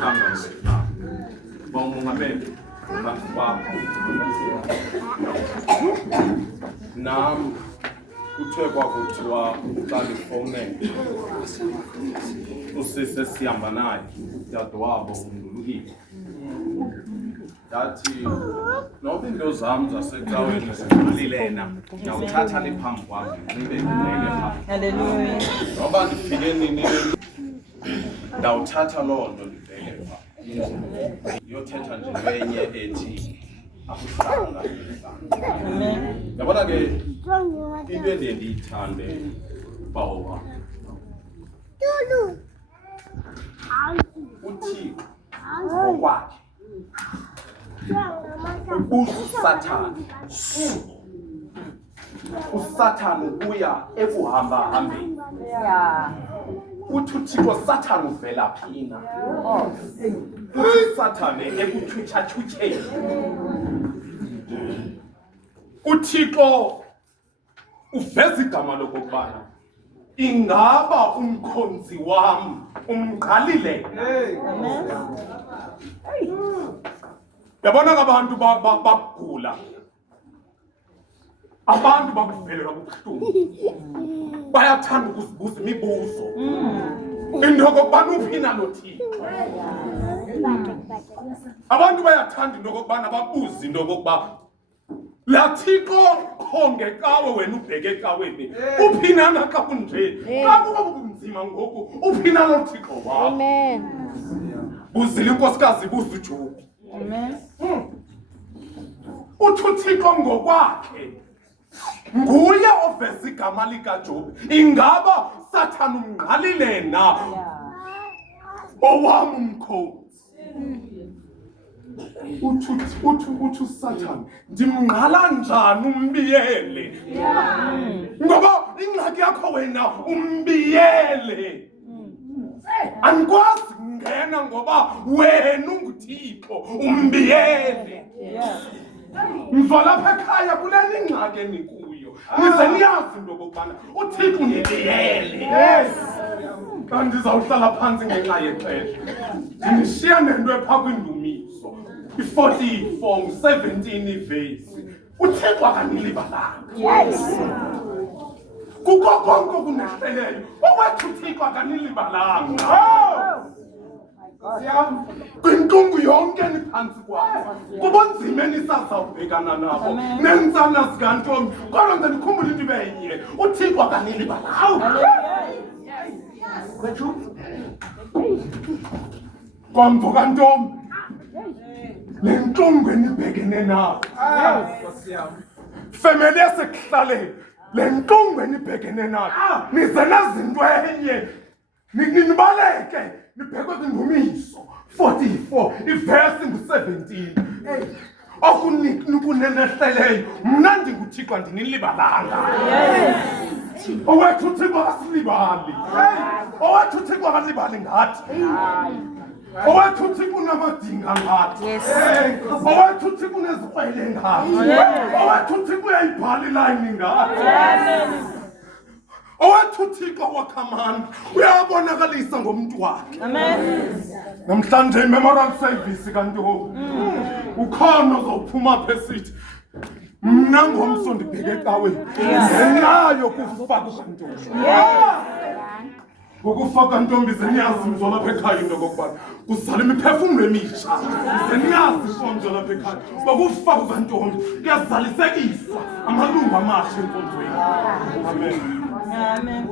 Sangha Mongameli Nam kuthiwe kwakuthiwa uqala ifone usise sihamba naye dadewabo undulukile yathi noba into zam zasecaweni ziqalilena ndiyawuthatha le phambi kwam ndibe Hallelujah. noba ndifike nini ndawuthatha loo nto ndibheke yothetha nje lenye ethi akuhlanga Amen. yabona ke into endiye ndiyithande bawo uthixo ngokwakhe usathane usathane ubuya ekuhamba-hambeni Yeah. uthi uthixo sathane uvela phina uthi sathane ekuthutshatshutsheni uthixo uveza igama lokokubana ingaba umkhonzi wam umqalile yabona ngabantu bagula abantu bakuvelelwa bubuhlungu bayathanda ukuzibuza imibuzo into okokubana uphina lo Thixo abantu bayathanda into okokubana babuze into okokuba la Thixo khongekawe wena ubheke ecaweni uphinana xa kunje xa kuba bunzima ngoku uphina lo Thixo wakho. Amen. Buzile inkosikazi ibuza uJob. Amen. Uthi uThixo ngokwakhe nguye oveza igama likaJob. Ingaba Sathane umnqalile na owam umkhosi? Uthi uSathane ndimngqala njani umbiyele? Ngoba ingxaki yakho wena umbiyele. Andikwazi ngena ngoba wena unguThixo umbiyele. Mzwa lapha ekhaya kuleli ngxaki enikuyo nize niyazi into okokubana uThixo undibiyele. Kanti ndizawuhlala phantsi ngenxa yexesha ndinishiya nento epha kwindumiso i-44 17 ivesi uThixo akanilibalanga. Kuko konke okunehleleyo owethu uThixo akanilibalanga. Kwintungu yonke niphantsi kwakho kubonzima enisazawubhekana nabo neentsana zikantombi kodwa nze ndikhumbule into ibenye uThixo akanilibalanga. Kwamvo kantombi le ntungu enibhekene nayo femeli yasekuhlaleni le ntungu enibhekene nayo nize nazinto enye nibaleke nibhekwe kwindumiso 44 ivesi ngu-17 okunenehleleyo mna ndinguThixo andinilibalanga. Owethu uThixo akasilibali. Owethu uThixo akalibali ngathi. Owethu uThixo unamadinga ngathi. Owethu uThixo unezikrwele ngathi. Owethu uThixo uyayibhala ilayini ngathi. Owethu uThixo wakhamandla uyabonakalisa ngomntu wakhe. Namhlanje i-memorial service kantombi ukhona ozophuma apha esithi mna ngomso ndibheke ecaweni ngenxa yokufa kukantombi. Ngokufa kantombi zeniyazi mzwa lapha ekhaya into okokubana kuzala imiphefumlo emitsha. Zeniyazi sonke lapha ekhaya ngokufa kukantombi kuyazalisekisa amalungu amatsha enkonzweni. Amen. Amen.